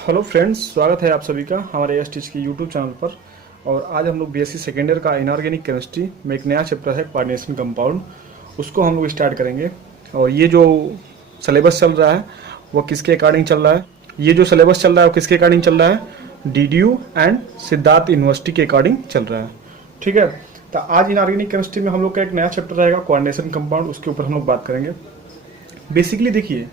Hello friends, स्वागत है आप सभी का हमारे एस टीच की यूट्यूब चैनल पर। और आज हम लोग बीएससी सेकेंड ईयर का इनऑर्गेनिक केमिस्ट्री में एक नया चैप्टर है कोऑर्डिनेशन कंपाउंड, उसको हम लोग स्टार्ट करेंगे। और ये जो सिलेबस चल रहा है वो किसके अकॉर्डिंग चल रहा है? ये जो सिलेबस चल रहा है वो किसके अकॉर्डिंग चल रहा है? डीडीयू एंड सिद्धार्थ यूनिवर्सिटी के अकॉर्डिंग चल रहा है। ठीक है, तो आज इनऑर्गेनिक केमिस्ट्री में हम लोग का एक नया चैप्टर रहेगा कोऑर्डिनेशन कंपाउंड, उसके ऊपर हम लोग बात करेंगे। बेसिकली देखिए,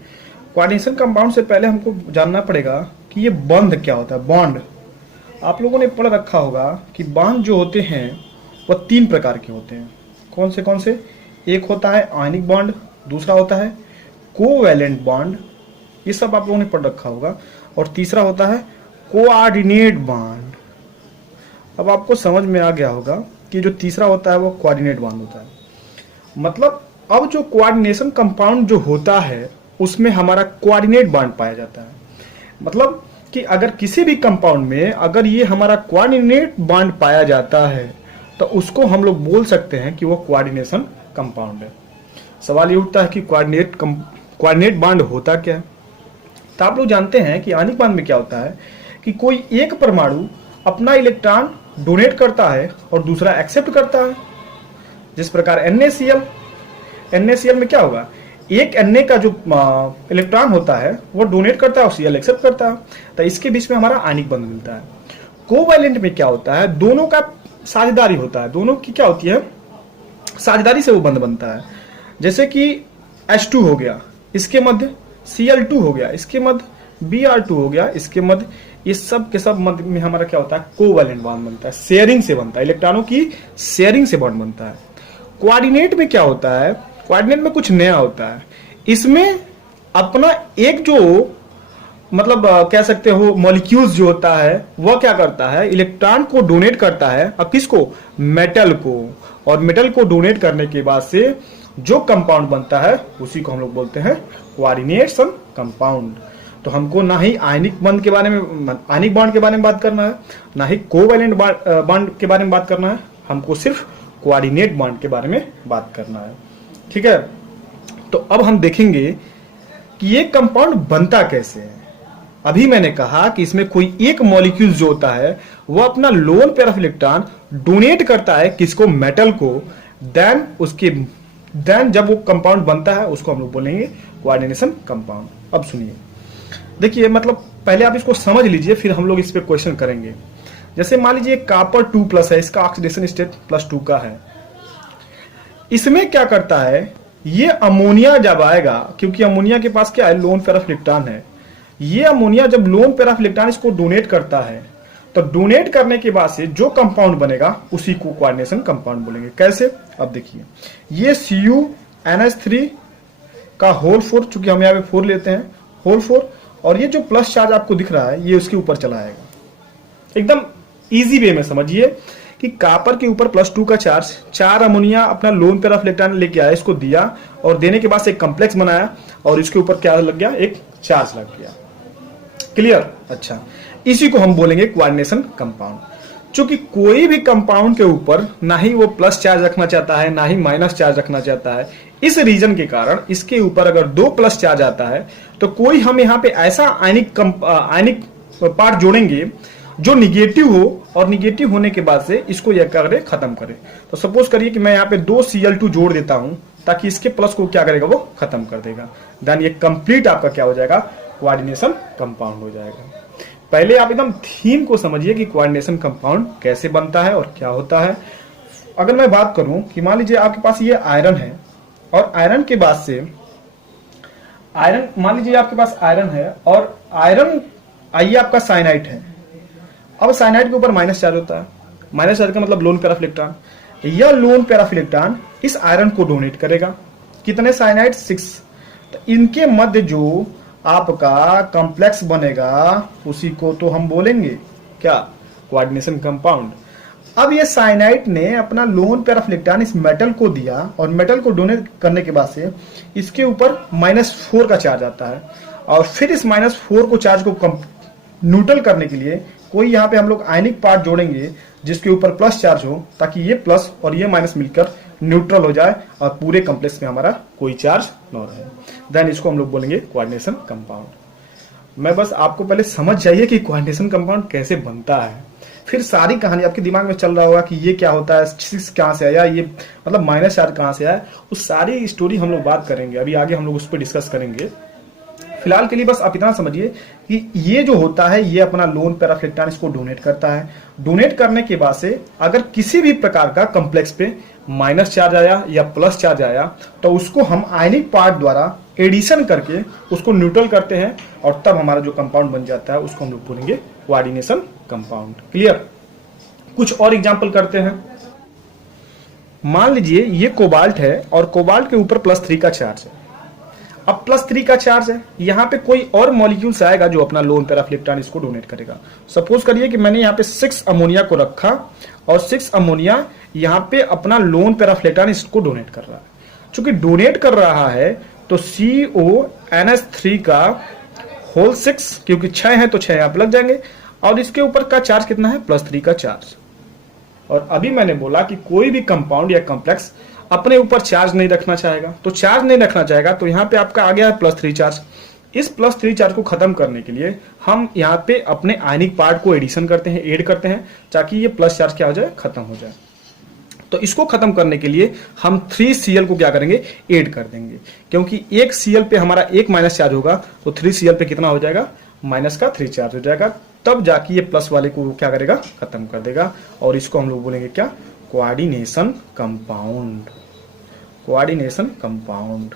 कोऑर्डिनेशन कंपाउंड से पहले हमको जानना पड़ेगा कि ये बॉन्ड क्या होता है। बॉन्ड आप लोगों ने पढ़ रखा होगा कि बॉन्ड जो होते हैं वह तीन प्रकार के होते हैं। कौन से? एक होता है आयनिक बॉन्ड, दूसरा होता है कोवैलेंट बॉन्ड, ये सब आप लोगों ने पढ़ रखा होगा, और तीसरा होता है कोऑर्डिनेट बॉन्ड। अब आपको समझ में आ गया होगा कि जो तीसरा होता है वो कोऑर्डिनेट बॉन्ड होता है। मतलब अब जो कोऑर्डिनेशन कंपाउंड जो होता है उसमें हमारा कोऑर्डिनेट बॉन्ड पाया जाता है। मतलब कि अगर किसी भी कंपाउंड में अगर ये हमारा कोऑर्डिनेट बॉन्ड पाया जाता है तो उसको हम लोग बोल सकते हैं कि वो कोऑर्डिनेशन कंपाउंड है। सवाल ये उठता है कि कोऑर्डिनेट बॉन्ड होता क्या है? तो आप लोग जानते हैं कि आयनिक बॉन्ड में क्या होता है कि कोई एक परमाणु अपना इलेक्ट्रॉन डोनेट करता है और दूसरा एक्सेप्ट करता है। जिस प्रकार NaCl में क्या होगा, एक Na का जो इलेक्ट्रॉन होता है वो डोनेट करता है और Cl एक्सेप्ट करता है, तो इसके बीच में हमारा आयनिक बंध मिलता है। कोवैलेंट में क्या होता है, दोनों का साझेदारी होता है, दोनों की क्या होती है, साझेदारी से वो बंध बनता है। जैसे कि H2 हो गया, इसके मध्य Cl2 हो गया, इसके मध्य Br2 हो गया, इसके मध्य, ये सब के सब मध्य में हमारा क्या होता है, कोवैलेंट बॉन्ड बनता है, शेयरिंग से बनता है, इलेक्ट्रॉनों की शेयरिंग से बॉन्ड बनता है। कोऑर्डिनेट में क्या होता है, कोऑर्डिनेट में कुछ नया होता है। इसमें अपना एक जो मतलब कह सकते हो मॉलिक्यूल्स जो होता है वह क्या करता है, इलेक्ट्रॉन को डोनेट करता है। अब किसको? मेटल को। और मेटल को डोनेट करने के बाद से जो कंपाउंड बनता है उसी को हम लोग बोलते हैं कोऑर्डिनेशन कंपाउंड। तो हमको ना ही आयनिक बॉन्ड के बारे में, आयनिक बॉन्ड के बारे में बात करना है, ना ही कोवैलेंट बॉन्ड के बारे में बात करना है, हमको सिर्फ कोऑर्डिनेट बॉन्ड के बारे में बात करना है। ठीक है, तो अब हम देखेंगे कि ये कंपाउंड बनता कैसे है। अभी मैंने कहा कि इसमें कोई एक मॉलिक्यूल जो होता है वो अपना lone pair of electron donate करता है किसको, मेटल को। देन जब वो कंपाउंड बनता है उसको हम लोग बोलेंगे कोऑर्डिनेशन कंपाउंड। अब सुनिए, देखिए, मतलब पहले आप इसको समझ लीजिए फिर हम लोग इस पे क्वेश्चन करेंगे। जैसे मान लीजिए कॉपर 2+ है, इसका ऑक्सीडेशन स्टेट +2 का है। इसमें क्या करता है, ये अमोनिया जब आएगा, क्योंकि अमोनिया के पास क्या है, लोन पेयर ऑफ इलेक्ट्रॉन है। ये अमोनिया जब लोन पेयर ऑफ इलेक्ट्रॉन इसको डोनेट करता है तो डोनेट करने के बाद से जो कंपाउंड बनेगा उसी को कोऑर्डिनेशन कंपाउंड बोलेंगे। कैसे? अब देखिए, ये CuNH3 का होल 4, चूंकि हम यहाँ पे 4 लेते हैं, होल 4, और ये जो प्लस चार्ज आपको दिख रहा है ये उसके ऊपर चला आएगा। एकदम इजी वे में समझिए कि कॉपर के ऊपर +2 का चार्ज, 4 अमोनिया अपना लोन पेयर ऑफ इलेक्ट्रॉन लेके आया, इसको दिया और देने के बाद से एक कॉम्प्लेक्स बनाया और इसके ऊपर क्या लग गया, एक चार्ज लग गया। क्लियर? अच्छा, इसी को हम बोलेंगे कोऑर्डिनेशन कंपाउंड। चूंकि कोई भी कंपाउंड के ऊपर ना ही वो प्लस चार्ज रखना चाहता है ना ही माइनस चार्ज रखना चाहता है, इस रीजन के कारण इसके ऊपर अगर 2 प्लस चार्ज आता है तो कोई हम यहाँ पे ऐसा आयनिक पार्ट जोड़ेंगे जो निगेटिव हो, और निगेटिव होने के बाद से इसको यह करे, खत्म करे। तो सपोज करिए कि मैं यहाँ पे 2 Cl2 जोड़ देता हूं ताकि इसके प्लस को क्या करेगा, वो खत्म कर देगा। देन ये कंप्लीट आपका क्या हो जाएगा, कोऑर्डिनेशन कंपाउंड हो जाएगा। पहले आप एकदम थीम को समझिए कि कोऑर्डिनेशन कंपाउंड कैसे बनता है और क्या होता है। अगर मैं बात करूं कि मान लीजिए आपके पास ये आयरन है, और आयरन के बाद से मान लीजिए आपके पास आयरन है, और आयरन आइए आपका साइनाइड है। अब साइनाइड के ऊपर माइनस चार्ज होता है, माइनस चार्ज का मतलब लोन पेयर ऑफ इलेक्ट्रॉन। यह लोन पेयर ऑफ इलेक्ट्रॉन इस आयरन को डोनेट करेगा। कितने साइनाइड? 6। तो इनके मध्य जो आपका कॉम्प्लेक्स बनेगा उसी को तो हम बोलेंगे क्या, कोऑर्डिनेशन कंपाउंड। अब ये साइनाइड ने अपना लोन पेयर ऑफ इलेक्ट्रॉन इस मेटल को दिया, और मेटल को डोनेट करने के बाद से इसके ऊपर -4 का चार्ज आता है, और फिर इस -4 को चार्ज को न्यूट्रल करने के लिए कोई यहाँ पे हम लोग आयनिक पार्ट जोड़ेंगे जिसके ऊपर प्लस चार्ज हो, ताकि ये प्लस और ये माइनस मिलकर न्यूट्रल हो जाए और पूरे कॉम्प्लेक्स में हमारा कोई चार्ज न रहे। देन इसको हम लोग बोलेंगे कोऑर्डिनेशन कंपाउंड। मैं बस आपको पहले समझ जाइए कि कोऑर्डिनेशन कंपाउंड कैसे बनता है, फिर सारी कहानी आपके दिमाग में चल रहा होगा कि ये क्या होता है, 6 कहाँ से आया, ये मतलब -4 कहाँ से आया, उस सारी स्टोरी हम लोग बात करेंगे, अभी आगे हम लोग उस पर डिस्कस करेंगे। फिलहाल के लिए बस आप इतना समझिए कि ये जो होता है ये अपना लोन पैराफ इलेक्ट्रॉन इसको डोनेट करता है। डोनेट करने के बाद से अगर किसी भी प्रकार का कॉम्प्लेक्स पे माइनस चार्ज आया या प्लस चार्ज आया तो उसको हम आयनिक पार्ट द्वारा एडिशन करके उसको न्यूट्रल करते हैं और तब हमारा जो कंपाउंड बन जाता है उसको हम लोग बोलेंगे कोऑर्डिनेशन कंपाउंड। क्लियर? कुछ और एग्जांपल करते हैं। मान लीजिए ये कोबाल्ट है और कोबाल्ट के ऊपर +3 का चार्ज है। अब +3 का चार्ज है, यहाँ पे कोई और मॉलिक्यूल्स आएगा जो अपना लोन पैराफ इलेक्ट्रॉन इसको डोनेट करेगा। सपोज करिए कि मैंने यहाँ पे 6 अमोनिया को रखा और 6 अमोनिया यहाँ पे अपना लोन पैराफ इलेक्ट्रॉन इसको डोनेट कर रहा है। चूंकि डोनेट कर रहा है तो CONH3 का होल 6, क्योंकि 6 है तो 6 यहाँ पे लग जाएंगे और इसके ऊपर का चार्ज कितना है, +3 का चार्ज। और अभी मैंने बोला कि कोई भी कंपाउंड या कॉम्प्लेक्स अपने ऊपर चार्ज नहीं रखना चाहेगा, तो चार्ज नहीं रखना चाहेगा तो यहाँ पे आपका आ गया है +3 चार्ज। इस +3 चार्ज को खत्म करने के लिए हम यहाँ पे अपने आयनिक पार्ट को एडिशन करते हैं, ऐड करते हैं, ताकि ये प्लस चार्ज क्या हो जाए, खत्म हो जाए। तो इसको खत्म करने के लिए हम 3Cl को क्या करेंगे, ऐड कर देंगे, क्योंकि एक Cl पे हमारा एक माइनस चार्ज होगा तो 3Cl पे कितना हो जाएगा, -3 चार्ज हो जाएगा। तब जाके ये प्लस वाले को क्या करेगा, खत्म कर देगा और इसको हम लोग बोलेंगे क्या, कोऑर्डिनेशन कंपाउंड। कोऑर्डिनेशन कंपाउंड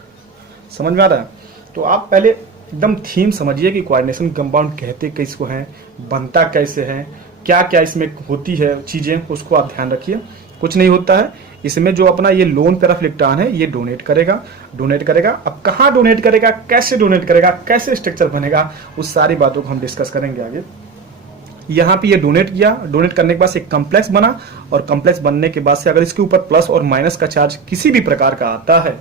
समझ में आ रहा है? तो आप पहले एकदम थीम समझिए कि कोऑर्डिनेशन कंपाउंड कहते किसको हैं, बनता कैसे है, क्या क्या इसमें होती है चीजें, उसको आप ध्यान रखिए। कुछ नहीं होता है इसमें, जो अपना ये लोन पैराफ इलेक्ट्रॉन है ये डोनेट करेगा। अब कहाँ डोनेट करेगा, कैसे डोनेट करेगा, कैसे स्ट्रक्चर बनेगा, उस सारी बातों को हम डिस्कस करेंगे आगे। यहाँ पे ये डोनेट किया, डोनेट करने के बाद एक कॉम्प्लेक्स बना और कॉम्प्लेक्स बनने के बाद से अगर इसके ऊपर प्लस और माइनस का चार्ज किसी भी प्रकार का आता है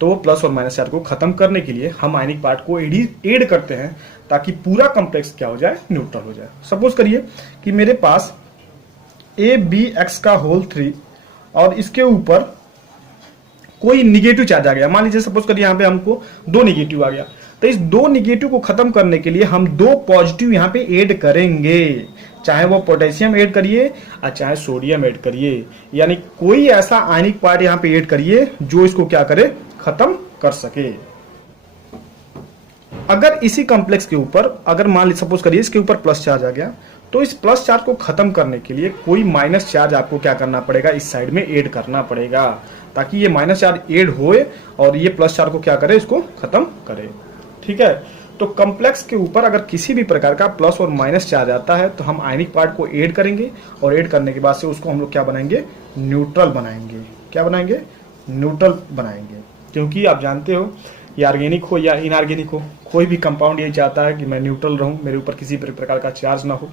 तो प्लस और माइनस चार्ज को खत्म करने के लिए हम आयनिक पार्ट को ऐड करते हैं ताकि पूरा कॉम्प्लेक्स क्या हो जाए, न्यूट्रल हो जाए। सपोज करिए कि मेरे पास ABX का होल 3 और इसके ऊपर कोई निगेटिव चार्ज आ गया। मान लीजिए सपोज करिए यहाँ पे हमको 2 निगेटिव आ गया, तो इस 2 निगेटिव को खत्म करने के लिए हम 2 पॉजिटिव यहाँ पे ऐड करेंगे, चाहे वो पोटेशियम ऐड करिए और चाहे सोडियम ऐड करिए, यानी कोई ऐसा आयनिक पार्ट यहाँ पे ऐड करिए जो इसको क्या करे, खत्म कर सके। अगर इसी कॉम्प्लेक्स के ऊपर अगर मान लीजिए सपोज करिए इसके ऊपर प्लस चार्ज आ गया, तो इस प्लस चार्ज को खत्म करने के लिए कोई माइनस चार्ज आपको क्या करना पड़ेगा, इस साइड में ऐड करना पड़ेगा, ताकि ये माइनस चार्ज ऐड होए और ये प्लस चार्ज को क्या करे, इसको खत्म करे। ठीक है? तो कॉम्प्लेक्स के ऊपर अगर किसी भी प्रकार का प्लस और माइनस चार्ज आता है तो हम आयनिक पार्ट को ऐड करेंगे और ऐड करने के बाद से उसको हम लोग क्या बनाएंगे, न्यूट्रल बनाएंगे। क्या बनाएंगे, न्यूट्रल बनाएंगे। क्योंकि आप जानते हो ये ऑर्गेनिक हो या इनऑर्गेनिक हो, कोई भी कंपाउंड यही चाहता है कि मैं न्यूट्रल रहूं, मेरे ऊपर किसी प्रकार का चार्ज ना हो।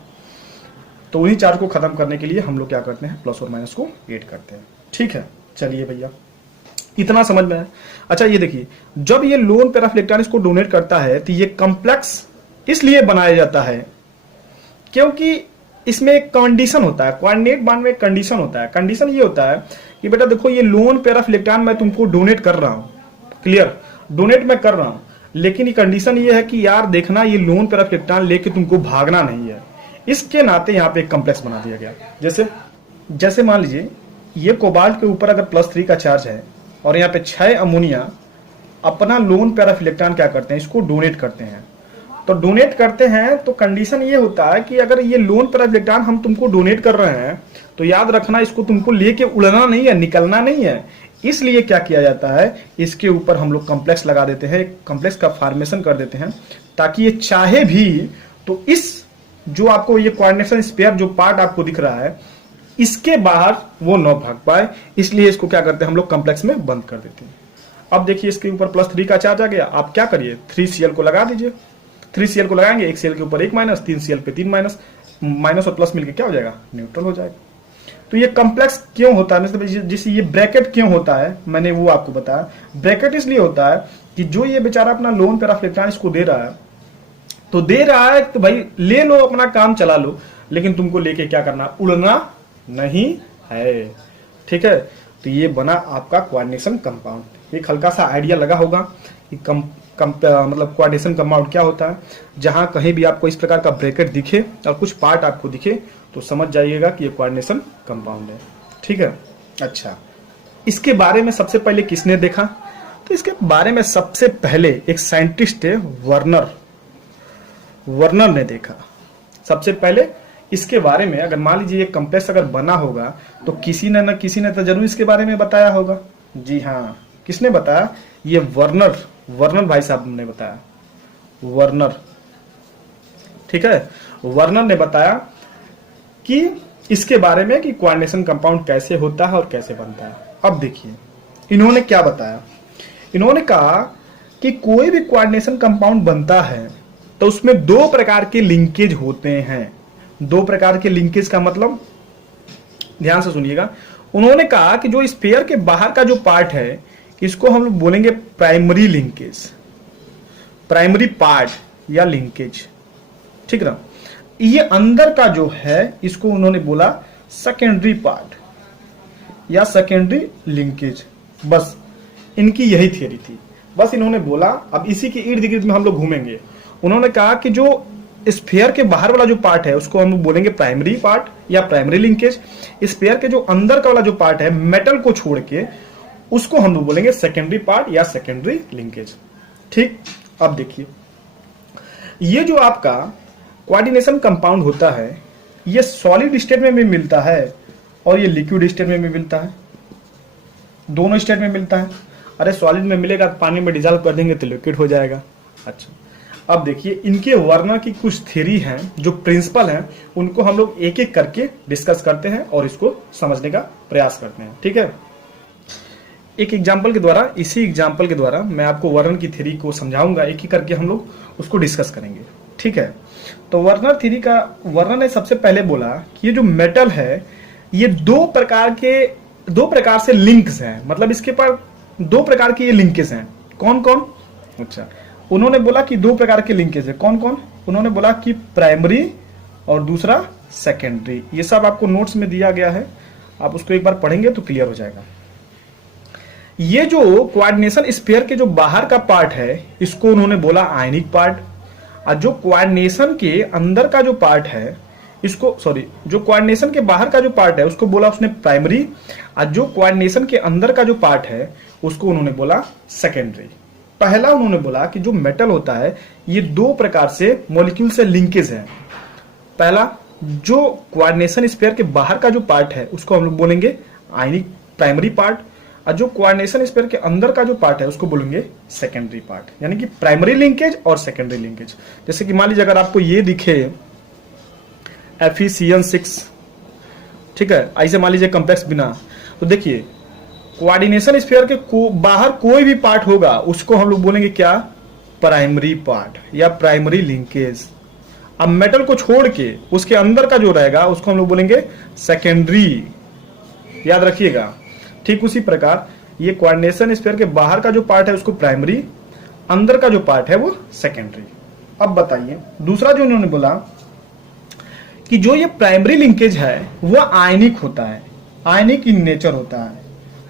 तो उन्हीं चार्ज को खत्म करने के लिए हम लोग क्या करते हैं, प्लस और माइनस को ऐड करते हैं। ठीक है, चलिए भैया इतना समझ में है। अच्छा ये देखिए, जब ये लोन पैराफ इलेक्ट्रॉन इसको डोनेट करता है तो ये कॉम्प्लेक्स इसलिए बनाया जाता है क्योंकि इसमें एक कंडीशन होता है, कोऑर्डिनेट बांड में एक कंडीशन होता है। कंडीशन ये होता है कि बेटा देखो ये लोन पैराफ इलेक्ट्रॉन मैं तुमको डोनेट कर रहा हूं, क्लियर, डोनेट मैं कर रहा हूं, लेकिन ये कंडीशन ये है कि यार देखना ये लोन पैराफ इलेक्ट्रॉन लेके तुमको भागना नहीं है। इसके नाते यहाँ पे एक कॉम्प्लेक्स बना दिया गया। जैसे मान लीजिए ये कोबाल्ट के ऊपर अगर +3 का चार्ज है और यहाँ पे 6 अमोनिया अपना लोन पैराफ इलेक्ट्रॉन क्या करते हैं, इसको डोनेट करते हैं। तो डोनेट करते हैं तो कंडीशन ये होता है कि अगर ये लोन पैराफ इलेक्ट्रॉन हम तुमको डोनेट कर रहे हैं तो याद रखना इसको तुमको लेके उड़ना नहीं है, निकलना नहीं है। इसलिए क्या किया जाता है, इसके ऊपर हम लोग कॉम्प्लेक्स लगा देते हैं, कॉम्प्लेक्स का फॉर्मेशन कर देते हैं ताकि ये चाहे भी तो इस जो आपको ये कोऑर्डिनेशन स्पेयर जो पार्ट आपको दिख रहा है इसके बाहर वो न भाग पाए। इसलिए इसको क्या करते हैं हम लोग, कॉम्प्लेक्स में बंद कर देते हैं। अब देखिए इसके ऊपर +3 का चार्ज आ गया, आप क्या करिए 3Cl को लगा दीजिए। 3Cl को लगाएंगे, एक Cl के ऊपर एक माइनस, 3Cl पे 3 माइनस, माइनस और प्लस मिलकर क्या हो जाएगा, न्यूट्रल हो जाएगा। तो ये कॉम्प्लेक्स क्यों होता है, मतलब जैसे ये ब्रैकेट क्यों होता है, मैंने वो आपको बताया। ब्रैकेट इसलिए होता है कि जो ये बेचारा अपना लोन पैराफ इलेक्ट्रॉन इसको दे रहा है, तो दे रहा है तो भाई ले लो, अपना काम चला लो, लेकिन तुमको लेके क्या करना, उड़ना नहीं है। ठीक है? तो ये बना आपका कोऑर्डिनेशन कंपाउंड। एक हल्का सा आइडिया लगा होगा कि मतलब कोऑर्डिनेशन कंपाउंड क्या होता है। जहां कहीं भी आपको इस प्रकार का ब्रैकेट दिखे और कुछ पार्ट आपको दिखे तो समझ जाइएगा कि ये कोऑर्डिनेशन कंपाउंड है। ठीक है। अच्छा, इसके बारे में सबसे पहले किसने देखा? तो इसके बारे में सबसे पहले एक साइंटिस्ट है वर्नर ने देखा। सबसे पहले इसके बारे में अगर मान लीजिए ये कॉम्प्लेक्स अगर बना होगा तो किसी ने न किसी ने तो जरूर इसके बारे में बताया होगा। जी हाँ, किसने बताया? ये वर्नर भाई साहब ने बताया। वर्नर, ठीक है, वर्नर ने बताया कि इसके बारे में कि कोऑर्डिनेशन कंपाउंड कैसे होता है और कैसे बनता है। अब देखिए इन्होंने क्या बताया। इन्होंने कहा कि कोई भी कोऑर्डिनेशन कंपाउंड बनता है तो उसमें 2 प्रकार के लिंकेज होते हैं। 2 प्रकार के लिंकेज का मतलब ध्यान से सुनिएगा। उन्होंने कहा कि जो स्फीयर के बाहर का जो पार्ट है इसको हम लोग बोलेंगे प्राइमरी लिंकेज, प्राइमरी पार्ट या लिंकेज, ठीक ना। ये अंदर का जो है इसको उन्होंने बोला सेकेंडरी पार्ट या सेकेंडरी लिंकेज। बस इनकी यही थियरी थी। बस इन्होंने बोला, अब इसी के इर्द गिर्द में हम लोग घूमेंगे। उन्होंने कहा कि जो स्फीयर के बाहर वाला जो पार्ट है उसको हम बोलेंगे प्राइमरी पार्ट या प्राइमरी लिंकेज। स्फीयर के जो अंदर का वाला जो पार्ट है मेटल को छोड़ के उसको हम लोग बोलेंगे सेकेंडरी पार्ट या सेकेंडरी लिंकेज। ठीक। अब देखिए ये जो आपका कोऑर्डिनेशन कंपाउंड होता है ये सॉलिड स्टेट में भी मिलता है और ये लिक्विड स्टेट में भी मिलता है। दोनों स्टेट में मिलता है। अरे सॉलिड में मिलेगा तो पानी में डिजॉल्व कर देंगे तो लिक्विड हो जाएगा। अच्छा, अब देखिए इनके वर्नर की कुछ थ्योरी हैं, जो प्रिंसिपल हैं उनको हम लोग एक एक करके डिस्कस करते हैं और इसको समझने का प्रयास करते हैं। ठीक है। एक एग्जाम्पल के द्वारा, इसी एग्जाम्पल के द्वारा मैं आपको वर्नर की थ्योरी को समझाऊंगा। एक ही करके हम लोग उसको डिस्कस करेंगे। ठीक है। तो वर्नर थ्योरी का, वर्नर ने सबसे पहले बोला कि ये जो मेटल है ये 2 प्रकार से लिंक्स हैं। मतलब इसके पास 2 प्रकार के ये लिंकेज हैं। कौन कौन? अच्छा, उन्होंने बोला कि 2 प्रकार के लिंकेज है। कौन कौन? उन्होंने बोला कि प्राइमरी और दूसरा सेकेंडरी। ये सब आपको नोट्स में दिया गया है, आप उसको एक बार पढ़ेंगे तो क्लियर हो जाएगा। ये जो कोऑर्डिनेशन स्फीयर के जो बाहर का पार्ट है इसको उन्होंने बोला आयनिक पार्ट, और जो कोऑर्डिनेशन के अंदर का जो पार्ट है इसको, जो कोऑर्डिनेशन के बाहर का जो पार्ट है उसको बोला उसने प्राइमरी, और जो कोऑर्डिनेशन के अंदर का जो पार्ट है उसको उन्होंने बोला सेकेंडरी। पहला उन्होंने बोला कि जो मेटल होता है ये 2 प्रकार से मॉलिक्यूल से लिंकेज है। पहला, जो कोऑर्डिनेशन स्फीयर के बाहर का जो पार्ट है उसको हम लोग बोलेंगे आयनिक प्राइमरी पार्ट, और जो कोऑर्डिनेशन स्फीयर के अंदर का जो पार्ट है उसको बोलेंगे सेकेंडरी पार्ट, यानी कि प्राइमरी लिंकेज और सेकेंडरी लिंकेज। जैसे कि मान लीजिए अगर आपको ये दिखे Fe6, ठीक है, ऐसे मान लीजिए कॉम्प्लेक्स बिना, तो देखिए कोऑर्डिनेशन स्फीयर के बाहर कोई भी पार्ट होगा उसको हम लोग बोलेंगे क्या? प्राइमरी पार्ट या प्राइमरी लिंकेज। अब मेटल को छोड़ के उसके अंदर का जो रहेगा उसको हम लोग बोलेंगे सेकेंडरी, याद रखिएगा। ठीक उसी प्रकार ये कोऑर्डिनेशन स्फीयर के बाहर का जो पार्ट है उसको प्राइमरी, अंदर का जो पार्ट है वो सेकेंडरी। अब बताइए दूसरा जो उन्होंने बोला कि जो ये प्राइमरी लिंकेज है वो आयनिक होता है, आयनिक इन नेचर होता है,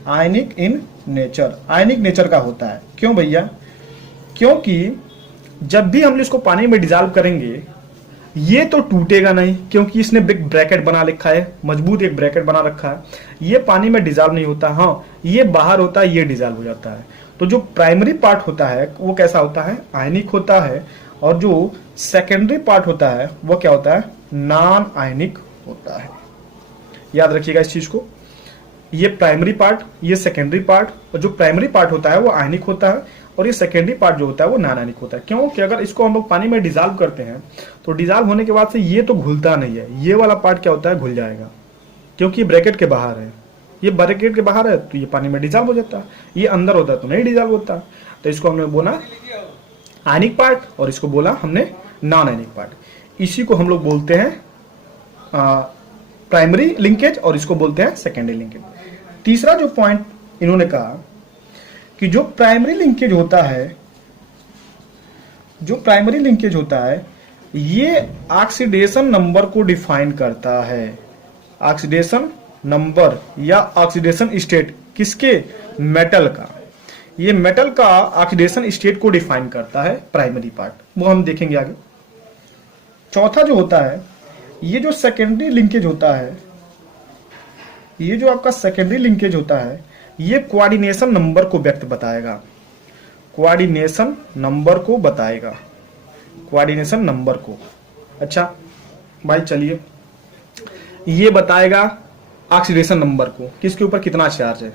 आयनिक इन नेचर, आयनिक नेचर का होता है। क्यों भैया? क्योंकि जब भी हम इसको पानी में डिजॉल्व करेंगे ये तो टूटेगा नहीं, क्योंकि इसने बिग ब्रैकेट बना रखा है, मजबूत एक ब्रैकेट बना रखा है। ये पानी में डिजॉल्व नहीं होता, हाँ ये बाहर होता है, ये डिजॉल्व हो जाता है। तो जो प्राइमरी पार्ट होता है वो कैसा होता है? आयनिक होता है, और जो सेकेंडरी पार्ट होता है वो क्या होता है? नॉन आयनिक होता है। याद रखिएगा इस चीज को। ये प्राइमरी पार्ट, ये सेकेंडरी पार्ट, और जो प्राइमरी पार्ट होता है वो आयनिक होता है और ये सेकेंडरी पार्ट जो होता है वो नॉन आयनिक होता है। क्यों? कि अगर इसको हम लोग पानी में डिजॉल्व करते हैं तो डिजॉल्व होने के बाद से ये तो घुलता नहीं है, ये वाला पार्ट क्या होता है? घुल जाएगा, क्योंकि ये ब्रैकेट के बाहर है। ये ब्रैकेट के बाहर है तो ये पानी में डिजॉल्व हो जाता है, ये अंदर होता है तो नहीं डिजॉल्व होता। तो इसको हमने बोला आयनिक पार्ट और इसको बोला हमने नॉन आयनिक पार्ट। इसी को हम लोग बोलते हैं प्राइमरी लिंकेज और इसको बोलते हैं सेकेंडरी लिंकेज। तीसरा जो पॉइंट इन्होंने कहा कि जो प्राइमरी लिंकेज होता है, जो प्राइमरी लिंकेज होता है ये ऑक्सीडेशन नंबर को डिफाइन करता है। ऑक्सीडेशन नंबर या ऑक्सीडेशन स्टेट किसके? मेटल का। ये मेटल का ऑक्सीडेशन स्टेट को डिफाइन करता है, प्राइमरी पार्ट, वो हम देखेंगे आगे। चौथा जो होता है, ये जो सेकेंडरी लिंकेज होता है, ये जो आपका सेकेंडरी लिंकेज होता है, ये कोऑर्डिनेशन नंबर को व्यक्त बताएगा, कोऑर्डिनेशन नंबर को बताएगा, कोऑर्डिनेशन नंबर को। अच्छा भाई चलिए, ये बताएगा ऑक्सीडेशन नंबर को, किसके ऊपर कितना चार्ज है,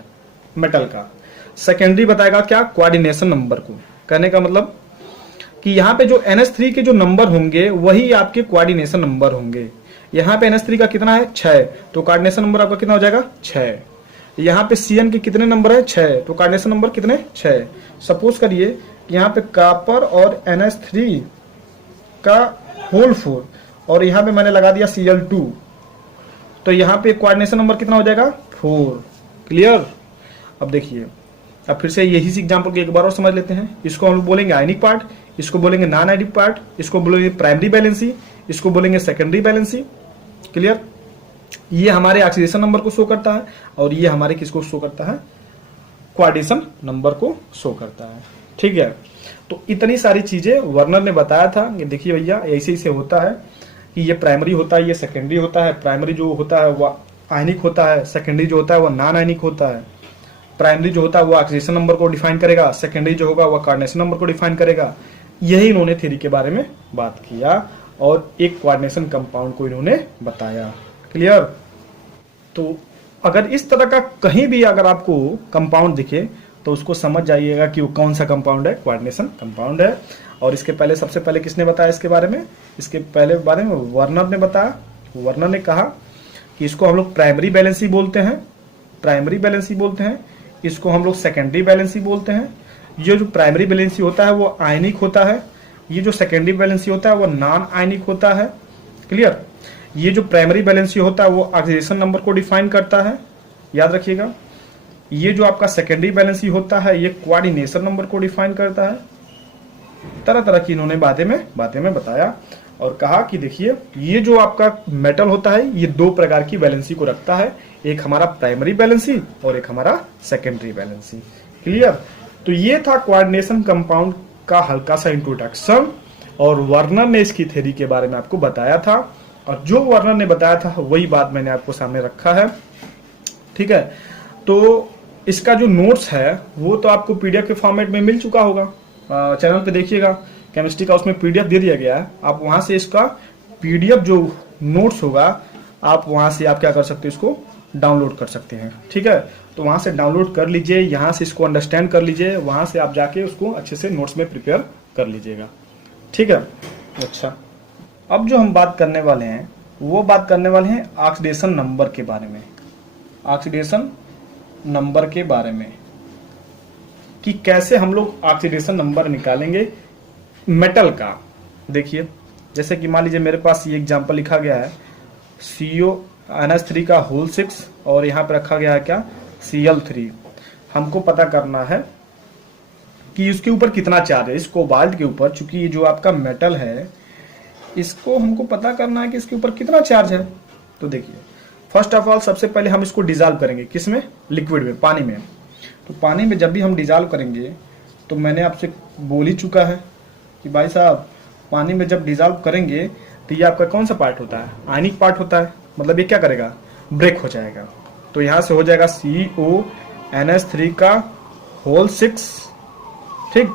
मेटल का। सेकेंडरी बताएगा क्या, कोऑर्डिनेशन नंबर को। कहने का मतलब कि यहाँ पे जो NH3 के जो नंबर होंगे वही आपके कोऑर्डिनेशन नंबर होंगे। यहाँ पे NH3 का कितना है 6, तो कोऑर्डिनेशन नंबर आपका कितना हो जाएगा 6। यहाँ पे CN के कितने नंबर है 6, तो कोऑर्डिनेशन नंबर कितने 6। सपोज करिए यहाँ पे कॉपर और NH3 का होल 4 और यहाँ पे मैंने लगा दिया Cl2, तो यहाँ पे कोऑर्डिनेशन नंबर कितना हो जाएगा 4। क्लियर। अब देखिए, अब फिर से यही एग्जांपल को एक बार और समझ लेते हैं। इसको हम बोलेंगे आयनिक पार्ट, इसको बोलेंगे नॉन आयनिक पार्ट, इसको बोलेंगे प्राइमरी बैलेंसी, इसको बोलेंगे सेकेंडरी बैलेंसी। क्लियर। ये हमारे ऑक्सीडेशन नंबर को शो करता है और ये हमारे किसको शो करता है, कोऑर्डिनेशन नंबर को शो करता है। ठीक है, तो इतनी सारी चीजें वर्नर ने बताया था। ये देखिए भैया, ऐसे ही से होता है कि ये प्राइमरी होता है, ये सेकेंडरी होता है। प्राइमरी जो होता है वो आयनिक होता है, सेकेंडरी जो होता है वो नॉन आयनिक होता है। प्राइमरी जो होता है वो ऑक्सीडेशन नंबर को डिफाइन करेगा, सेकेंडरी जो होगा वो कोऑर्डिनेशन नंबर को डिफाइन करेगा। यही इन्होंने थ्योरी के बारे में बात किया और एक कोऑर्डिनेशन कंपाउंड को इन्होंने बताया। क्लियर। तो अगर इस तरह का कहीं भी अगर आपको कंपाउंड दिखे तो उसको समझ जाइएगा कि वो कौन सा कंपाउंड है, कोऑर्डिनेशन कंपाउंड है। और इसके पहले, सबसे पहले किसने बताया इसके बारे में, इसके पहले बारे में वर्नर ने बताया। वर्नर ने कहा कि इसको हम लोग प्राइमरी बैलेंसी बोलते हैं, प्राइमरी बैलेंसी बोलते हैं, इसको हम लोग सेकेंडरी बैलेंसी बोलते हैं। ये जो प्राइमरी बैलेंसी होता है वो आयनिक होता है, ये जो सेकेंडरी बैलेंसी होता है वो नॉन आयनिक होता है। क्लियर। ये जो प्राइमरी बैलेंसी होता है वो ऑक्सीडेशन नंबर को डिफाइन करता है, याद रखिएगा। ये जो आपका सेकेंडरी बैलेंसी होता है ये कोऑर्डिनेशन नंबर को डिफाइन करता है। तरह तरह की इन्होंने बातें में बताया और कहा कि देखिए ये जो आपका मेटल होता है ये दो प्रकार की बैलेंसी को रखता है, एक हमारा प्राइमरी बैलेंसी और एक हमारा सेकेंडरी बैलेंसी। क्लियर। तो ये था कोऑर्डिनेशन कंपाउंड का हल्का सा इंट्रोडक्शन और वर्नर ने इसकी थ्योरी के बारे में आपको बताया था और जो वर्नर ने बताया था वही बात मैंने आपको सामने रखा है। ठीक है, तो इसका जो नोट्स है वो तो आपको पीडीएफ के फॉर्मेट में मिल चुका होगा। चैनल पे देखिएगा, केमिस्ट्री का उसमें पीडीएफ दे दिया गया है। आप वहां से इसका पीडीएफ जो नोट्स होगा आप वहां से आप क्या कर सकते हो, इसको डाउनलोड कर सकते हैं। ठीक है, तो वहां से डाउनलोड कर लीजिए, यहाँ से इसको अंडरस्टैंड कर लीजिए, वहां से आप जाके उसको अच्छे से नोट्स में प्रिपेयर कर लीजिएगा। ठीक है। अच्छा, अब जो हम बात करने वाले हैं वो बात करने वाले हैं ऑक्सीडेशन नंबर के बारे में, ऑक्सीडेशन नंबर के बारे में कि कैसे हम लोग ऑक्सीडेशन नंबर निकालेंगे मेटल का। देखिए, जैसे कि मान लीजिए मेरे पास ये एग्जांपल लिखा गया है NH3 का होल 6 और यहाँ पे रखा गया है क्या Cl3। हमको पता करना है कि उसके ऊपर कितना चार्ज है, इस कोबाल्ट के ऊपर। चूंकि ये जो आपका मेटल है इसको हमको पता करना है कि इसके ऊपर कितना चार्ज है। तो देखिए, फर्स्ट ऑफ ऑल सबसे पहले हम इसको डिजॉल्व करेंगे, किसमें, लिक्विड में, पानी में। तो पानी में जब भी हम डिजॉल्व करेंगे तो मैंने आपसे बोल ही चुका है कि भाई साहब पानी में जब डिजॉल्व करेंगे तो ये आपका कौन सा पार्ट होता है, आयनिक पार्ट होता है। मतलब ये क्या करेगा, ब्रेक हो जाएगा। तो यहाँ से हो जाएगा CONH3 का होल 6। ठीक,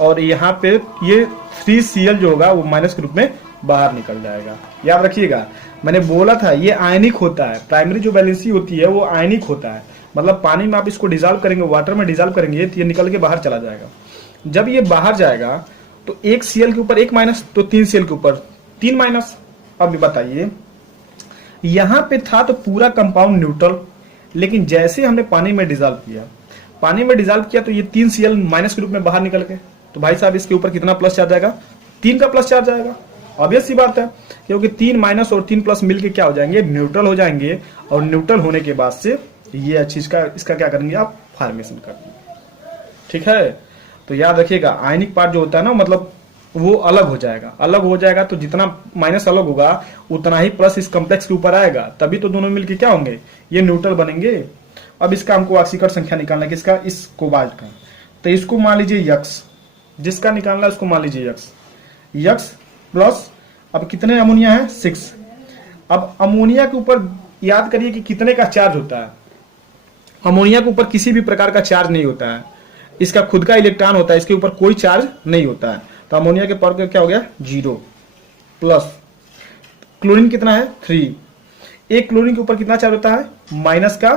और यहाँ पे ये 3Cl जो होगा वो माइनस के रूप में बाहर निकल जाएगा। याद रखिएगा, मैंने बोला था ये आयनिक होता है, प्राइमरी जो बैलेंसी होती है वो आयनिक होता है। मतलब पानी में आप इसको डिजॉल्व करेंगे, वाटर में डिजॉल्व करेंगे तो ये निकल के बाहर चला जाएगा। जब ये बाहर जाएगा तो एक Cl के ऊपर एक माइनस, तो 3Cl के ऊपर 3 माइनस। अब बताइए, यहां पे था तो पूरा कंपाउंड न्यूट्रल, लेकिन जैसे हमने पानी में डिजॉल्व किया तो ये 3Cl माइनस के रूप में बाहर निकल गए। तो भाई साहब इसके ऊपर कितना प्लस चार्ज आएगा, 3 का प्लस चार्ज आएगा। ऑब्वियस सी बात है, क्योंकि 3 माइनस और 3 प्लस मिलके क्या हो जाएंगे, न्यूट्रल हो जाएंगे। और न्यूट्रल होने के बाद से ये अच्छी इसका क्या करेंगे आप, फॉर्मेशन कर देंगे। ठीक है, तो याद रखिएगा आयनिक पार्ट जो होता है ना, मतलब वो अलग हो जाएगा। तो जितना माइनस अलग होगा उतना ही प्लस इस कॉम्प्लेक्स के ऊपर आएगा, तभी तो दोनों मिलके क्या होंगे, ये न्यूट्रल बनेंगे। अब इसका हमको ऑक्सीकरण संख्या निकालना है, किसका, इस कोबाल्ट का। तो इसको मान लीजिए यक्स, जिसका निकालना है उसको मान लीजिए यक्स, यक्स प्लस अब कितने अमोनिया है 6। अब अमोनिया के ऊपर याद करिए कि कितने का चार्ज होता है। अमोनिया के ऊपर किसी भी प्रकार का चार्ज नहीं होता है, इसका खुद का इलेक्ट्रॉन होता है, इसके ऊपर कोई चार्ज नहीं होता है। तो अमोनिया के पर क्या हो गया 0 प्लस क्लोरीन कितना है 3। एक क्लोरीन के ऊपर कितना चार्ज होता है माइनस का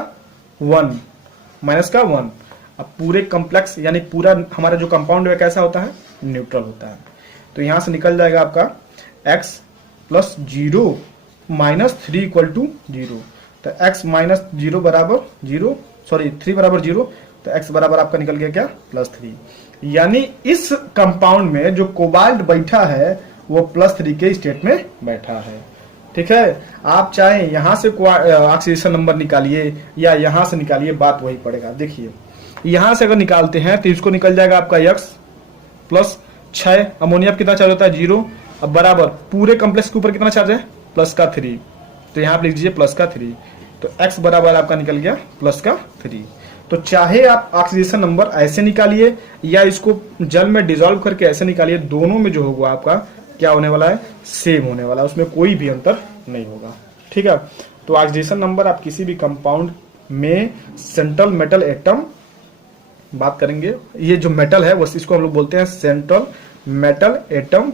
1। अब पूरे कॉम्प्लेक्स यानी पूरा हमारा जो कंपाउंड है कैसा होता है न्यूट्रल होता है। तो यहां से निकल जाएगा आपका x plus 0 minus 3 equal to 0। तो x माइनस 0 बराबर 0, सॉरी 3 बराबर 0, तो x बराबर आपका निकल गया क्या +3। यानी इस कंपाउंड में जो कोबाल्ट बैठा है वो +3 के स्टेट में बैठा है। ठीक है, आप चाहे यहां से ऑक्सीडेशन नंबर निकालिए या यहां से निकालिए, बात वही पड़ेगा। देखिए यहां से अगर निकालते हैं तो इसको निकल जाएगा आपका x प्लस 6, अमोनिया पर कितना चार्ज होता है 0, अब बराबर पूरे कॉम्प्लेक्स के ऊपर कितना चार्ज है +3, तो यहां पर लिख दीजिए +3। तो x बराबर आपका निकल गया +3। तो चाहे आप ऑक्सीडेशन नंबर ऐसे निकालिए या इसको जल में डिसॉल्व करके ऐसे निकालिए, दोनों में जो होगा आपका क्या होने वाला है सेम होने वाला है, उसमें कोई भी अंतर नहीं होगा। ठीक है, तो ऑक्सीडेशन नंबर आप किसी भी कंपाउंड में सेंट्रल मेटल एटम बात करेंगे, ये जो मेटल है वो इसको हम लोग बोलते हैं सेंट्रल मेटल एटम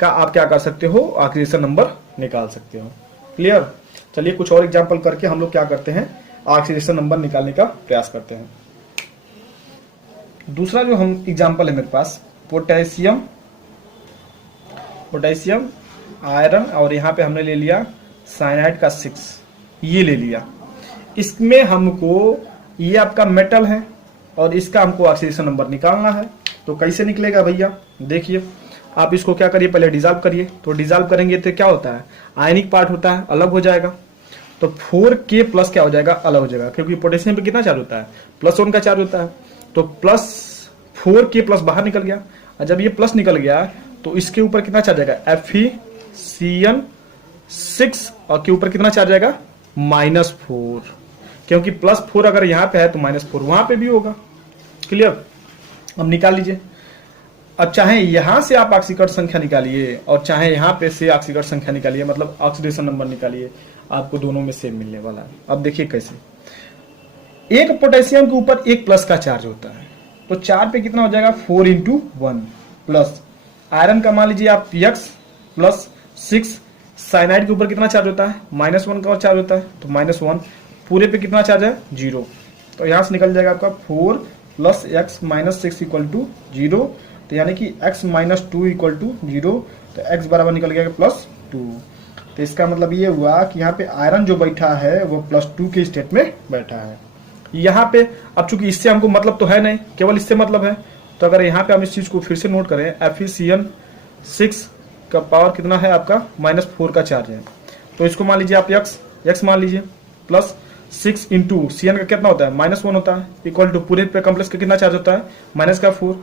का आप क्या कर सकते हो ऑक्सीडेशन नंबर निकाल सकते हो। क्लियर। चलिए कुछ और एग्जांपल करके हम लोग क्या करते हैं ऑक्सीडेशन नंबर निकालने का प्रयास करते हैं। दूसरा जो हम एग्जांपल है मेरे पास पोटेशियम आयरन, और यहाँ पे हमने ले लिया साइनाइड का 6, ये ले लिया। इसमें हमको ये आपका मेटल है और इसका हमको ऑक्सीडेशन नंबर निकालना है। तो कैसे निकलेगा भैया, देखिए आप इसको क्या करिए पहले डिसॉल्व करिए। तो डिसॉल्व करेंगे तो क्या होता है आयनिक पार्ट होता है अलग हो जाएगा, तो 4K प्लस क्या हो जाएगा अलग हो जाएगा, क्योंकि पोटेशियम पे कितना चार्ज होता है +1 का चार्ज होता है। तो +4K प्लस बाहर निकल गया, और जब ये प्लस निकल गया तो इसके ऊपर कितना चार्ज आएगा Fe(CN)6 और के ऊपर कितना चार्ज आएगा -4, क्योंकि +4 अगर यहाँ पे है तो -4 वहां पे भी होगा। क्लियर। अब निकाल लीजिए। अब चाहे यहां से आप ऑक्सीकरण संख्या निकालिए और चाहे यहां पे से ऑक्सीकरण संख्या निकालिए, मतलब ऑक्सीडेशन नंबर निकालिए, आपको दोनों में सेम मिलने वाला है। अब देखिए कैसे, एक पोटेशियम के ऊपर एक प्लस का चार्ज होता है, तो 4 पे कितना हो जाएगा 4 × 1 प्लस आयरन का मान लीजिए आप x प्लस 6, साइनाइड के ऊपर कितना चार्ज होता है -1 का चार्ज होता है, तो -1 पूरे पे कितना चार्ज है 0, तो यहां से निकल जाएगा आपका 4 + x - 6 = 0, तो यानी कि x - 2 = 0, तो x बराबर निकल गया +2। तो इसका मतलब ये हुआ कि यहाँ पे आयरन जो बैठा है वो +2 के स्टेट में बैठा है। यहाँ पे अब चूंकि इससे हमको मतलब तो है नहीं, केवल इससे मतलब है, तो अगर यहाँ पे हम इस चीज को फिर से नोट करें FeCN6 का पावर कितना है आपका -4 का चार्ज है, तो इसको मान लीजिए आप x मान लीजिए प्लस 6 × CN का कितना होता है -1 होता है, इक्वल टू पूरे पे कॉम्प्लेक्स का कितना चार्ज होता है -4,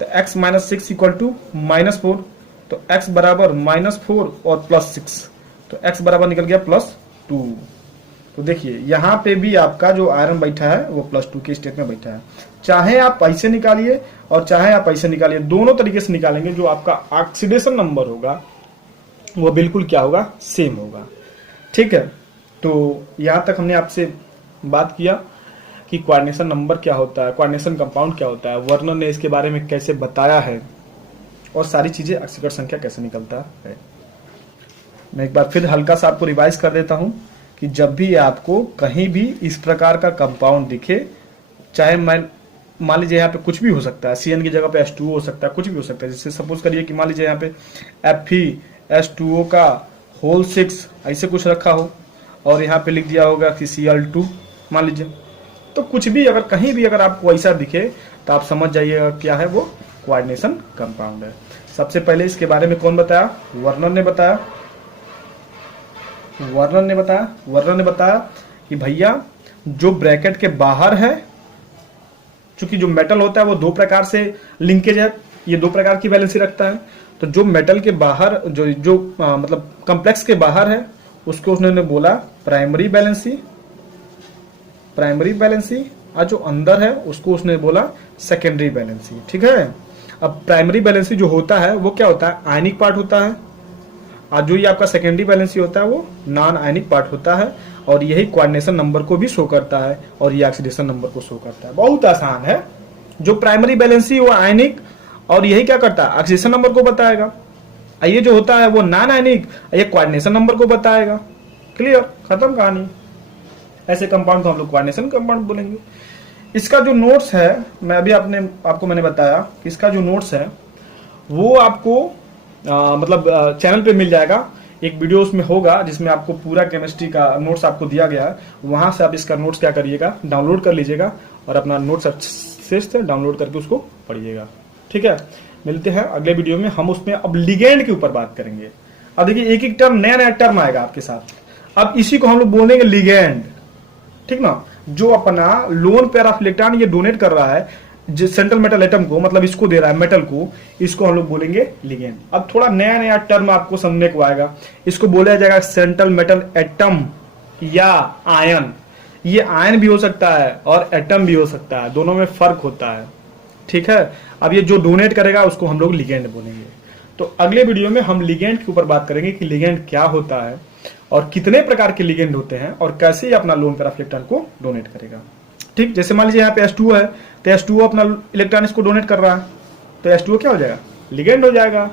तो x - 6 = -4, तो x बराबर -4 और +6, तो x बराबर निकल गया +2। तो देखिए यहाँ पे भी आपका जो आयरन बैठा है वो +2 के स्टेट में बैठा है। चाहे आप ऐसे निकालिए और चाहे आप ऐसे निकालिए, दोनों तरीके से निकालेंगे, जो आपका ऑक्सीडेशन नंबर होगा वो बिल्कुल क्या होगा सेम होगा। ठीक है, तो यहाँ तक हमने आपसे बात किया कि कोऑर्डिनेशन नंबर क्या होता है, कोऑर्डिनेशन कंपाउंड क्या होता है, वर्नर ने इसके बारे में कैसे बताया है, और सारी चीजें ऑक्सीकरण संख्या कैसे निकलता है। मैं एक बार फिर हल्का सा आपको रिवाइज कर देता हूं कि जब भी आपको कहीं भी इस प्रकार का कंपाउंड दिखे, चाहे मान लीजिए यहाँ पे कुछ भी हो सकता है, CN की जगह पे H2O हो सकता है, कुछ भी हो सकता है। जैसे सपोज करिए कि मान लीजिए यहाँ पे FeH2O का होल 6 ऐसे कुछ रखा हो और यहाँ पे लिख दिया होगा कि Cl2 मान लीजिए, तो कुछ भी अगर कहीं भी अगर आपको ऐसा दिखे तो आप समझ जाइएगा क्या है वो कोऑर्डिनेशन कंपाउंड है। सबसे पहले इसके बारे में कौन बताया, वर्नर ने बताया। वर्नर ने बताया कि भैया जो ब्रैकेट के बाहर है, चूंकि जो मेटल होता है वो 2 प्रकार से लिंकेज है, ये 2 प्रकार की वैलेंसी रखता है। तो जो मेटल के बाहर जो मतलब कॉम्प्लेक्स के बाहर है उसको उन्होंने बोला प्राइमरी वैलेंसी और जो अंदर है उसको उसने बोला सेकेंडरी वैलेंसी। ठीक है, अब प्राइमरी वैलेंसी जो होता है वो क्या होता है, आयनिक पार्ट होता है, और जो ये आपका सेकेंडरी वैलेंसी होता है वो नॉन आयनिक पार्ट होता है, और यही कोऑर्डिनेशन नंबर को भी शो करता है और ये ऑक्सीडेशन नंबर को शो करता है। बहुत आसान है। जो प्राइमरी वैलेंसी वो आयनिक, और यही क्या करता है, ऑक्सीडेशन नंबर को बताएगा। ये जो होता है वो नॉन आयनिक, ये कोऑर्डिनेशन नंबर को बताएगा। क्लियर, खत्म कहानी। ऐसे कंपाउंड को हम लोग कोऑर्डिनेशन कंपाउंड बोलेंगे। इसका जो नोट्स है, मैं अभी आपको मैंने बताया कि इसका जो नोट्स है वो आपको मतलब चैनल पे मिल जाएगा। एक वीडियो उसमें होगा जिसमें आपको पूरा केमिस्ट्री का नोट्स आपको दिया गया है। वहां से आप इसका नोट्स क्या करिएगा, डाउनलोड कर लीजिएगा और अपना नोट्स अच्छे से डाउनलोड करके उसको पढ़िएगा। ठीक है, मिलते हैं अगले वीडियो में। हम उसमें अब लिगेंड के ऊपर बात करेंगे। अब देखिए एक एक टर्म, नया नया टर्म आएगा आपके साथ। अब इसी को हम लोग बोलेंगे लिगेंड। ठीक ना, जो अपना लोन पेयर ऑफ इलेक्ट्रॉन ये डोनेट कर रहा है सेंट्रल मेटल एटम को, मतलब इसको दे रहा है मेटल को, इसको हम लोग बोलेंगे लिगेंड। अब थोड़ा नया नया टर्म आपको समझने को आएगा। इसको बोला जाएगा सेंट्रल मेटल एटम या आयन। ये आयन भी हो सकता है और एटम भी हो सकता है, दोनों में फर्क होता है। ठीक है, अब ये जो डोनेट करेगा उसको हम लोग लिगेंड बोलेंगे। तो अगले वीडियो में हम लिगेंड के ऊपर बात करेंगे कि लिगेंड क्या होता है और कितने प्रकार के लिगेंड होते हैं और कैसे ये अपना लोन पेयर ऑफ इलेक्ट्रॉन को डोनेट करेगा। ठीक, जैसे मान लीजिए यहाँ पे H2 है, तो H2 अपना इलेक्ट्रॉन इसको डोनेट कर रहा है, तो H2 क्या हो जाएगा, लिगेंड हो जाएगा।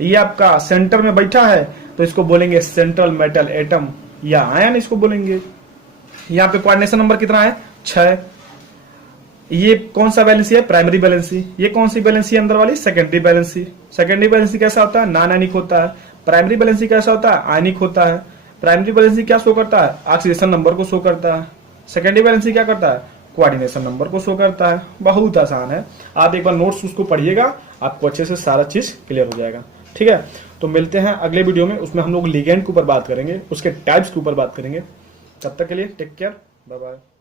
ये आपका सेंटर में बैठा है तो इसको बोलेंगे सेंट्रल मेटल एटम या आयन, इसको बोलेंगे। यहाँ पे कोऑर्डिनेशन नंबर कितना है, 6। ये कौन सा बैलेंसी है, प्राइमरी बैलेंसी। ये कौन सी बैलेंसी है अंदर वाली, सेकेंडरी बैलेंसी। सेकेंडरी बैलेंसी कैसा होता है, नॉन आयनिक होता है। प्राइमरी बैलेंसी कैसा होता है, आयनिक होता है। प्राइमरी बैलेंसी क्या शो करता है, ऑक्सीडेशन नंबर को शो करता है। सेकेंडरी बैलेंसी क्या करता है, कोऑर्डिनेशन नंबर को शो करता है। बहुत आसान है, आप एक बार नोट्स उसको पढ़िएगा, आपको अच्छे से सारा चीज क्लियर हो जाएगा। ठीक है, तो मिलते हैं अगले वीडियो में। उसमें हम लोग लिगेंड के ऊपर बात करेंगे, उसके टाइप्स के ऊपर बात करेंगे। तब तक के लिए टेक केयर, बाय बाय।